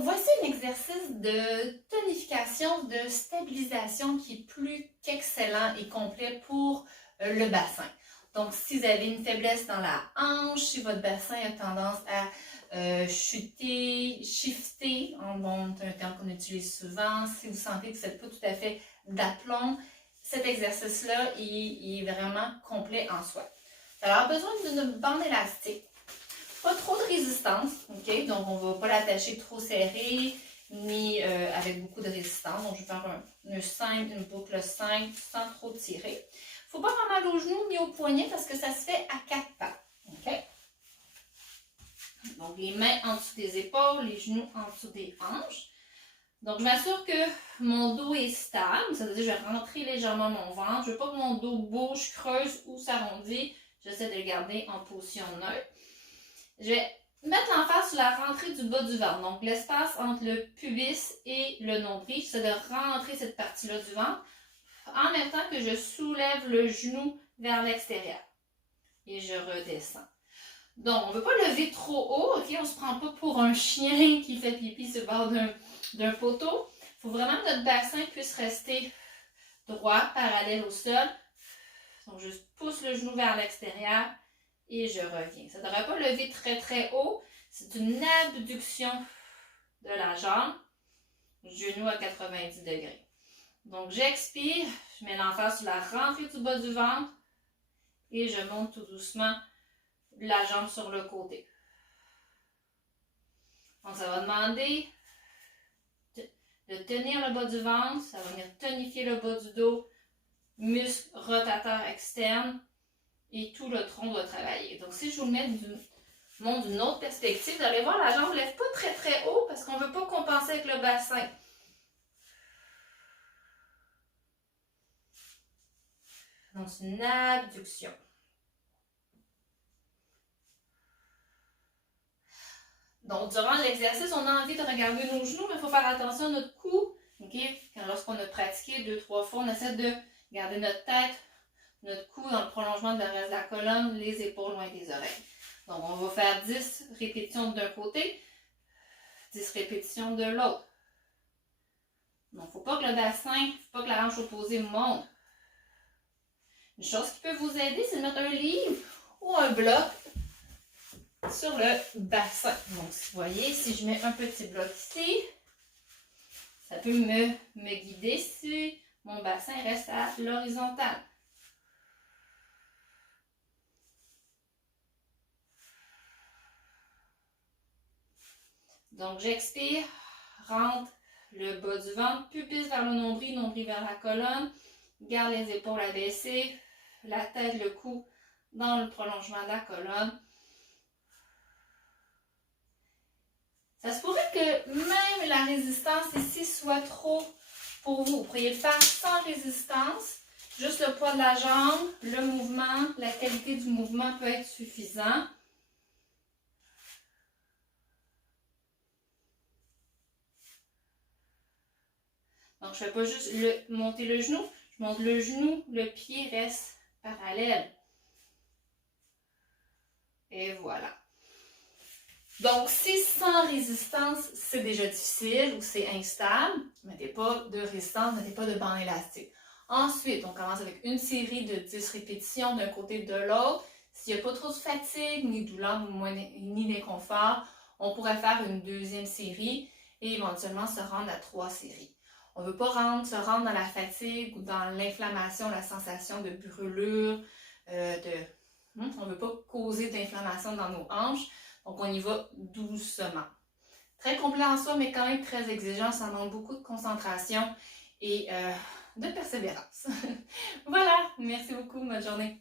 voici un exercice de tonification, de stabilisation qui est plus qu'excellent et complet pour le bassin. Donc, si vous avez une faiblesse dans la hanche, si votre bassin a tendance à chuter, shifter, c'est un terme qu'on utilise souvent, si vous sentez que vous n'êtes pas tout à fait d'aplomb, cet exercice-là, il est vraiment complet en soi. Vous allez avoir besoin d'une bande élastique. Pas trop de résistance, ok? Donc, on ne va pas l'attacher trop serré, ni avec beaucoup de résistance. Donc, je vais faire un nœud simple, une boucle simple, sans trop tirer. Il ne faut pas avoir mal aux genoux ni aux poignets parce que ça se fait à 4 pattes, ok? Donc, les mains en dessous des épaules, les genoux en dessous des hanches. Donc, je m'assure que mon dos est stable, ça veut dire que je vais rentrer légèrement mon ventre. Je ne veux pas que mon dos bouge, creuse ou s'arrondit. J'essaie de le garder en position neutre. Je vais mettre l'emphase sur la rentrée du bas du ventre. Donc, l'espace entre le pubis et le nombril. J'essaie de rentrer cette partie-là du ventre en même temps que je soulève le genou vers l'extérieur. Et je redescends. Donc, on ne veut pas lever trop haut, ok? On ne se prend pas pour un chien qui fait pipi sur le bord d'un poteau. Il faut vraiment que notre bassin puisse rester droit, parallèle au sol. Donc, je pousse le genou vers l'extérieur et je reviens. Ça ne devrait pas lever très très haut. C'est une abduction de la jambe, genou à 90 degrés. Donc, j'expire, je mets l'emphase sur la rentrée du bas du ventre et je monte tout doucement la jambe sur le côté. Donc, ça va demander de tenir le bas du ventre, ça va venir tonifier le bas du dos, muscles rotateurs externes et tout le tronc doit travailler. Donc, si je vous le mets d'une autre perspective, vous allez voir, la jambe ne lève pas très très haut parce qu'on ne veut pas compenser avec le bassin. Donc, c'est une abduction. Donc, durant l'exercice, on a envie de regarder nos genoux, mais il faut faire attention à notre cou. Okay? Lorsqu'on a pratiqué 2-3 fois, on essaie de garder notre tête, notre cou dans le prolongement de le reste de la colonne, les épaules loin des oreilles. Donc, on va faire 10 répétitions d'un côté, 10 répétitions de l'autre. Donc, il ne faut pas que le bassin, il ne faut pas que la hanche opposée monte. Une chose qui peut vous aider, c'est de mettre un livre ou un bloc sur le bassin. Donc, vous voyez, si je mets un petit bloc ici, ça peut me guider si mon bassin reste à l'horizontale. Donc, j'expire, rentre le bas du ventre, pubis vers le nombril, nombril vers la colonne, garde les épaules abaissées, la tête, le cou dans le prolongement de la colonne. Ça se pourrait que même la résistance ici soit trop pour vous. Vous pourriez le faire sans résistance, juste le poids de la jambe, le mouvement, la qualité du mouvement peut être suffisant. Donc, je ne fais pas juste monter le genou, je monte le genou, le pied reste parallèle. Et voilà. Donc, si sans résistance, c'est déjà difficile ou c'est instable, mettez pas de résistance, mettez pas de bande élastique. Ensuite, on commence avec une série de 10 répétitions d'un côté de l'autre. S'il n'y a pas trop de fatigue, ni douleur, ni d'inconfort, on pourrait faire une deuxième série et éventuellement se rendre à 3 séries. On ne veut pas se rendre dans la fatigue ou dans l'inflammation, la sensation de brûlure, on ne veut pas causer d'inflammation dans nos hanches. Donc, on y va doucement. Très complet en soi, mais quand même très exigeant. Ça demande beaucoup de concentration et de persévérance. Voilà, merci beaucoup. Bonne journée.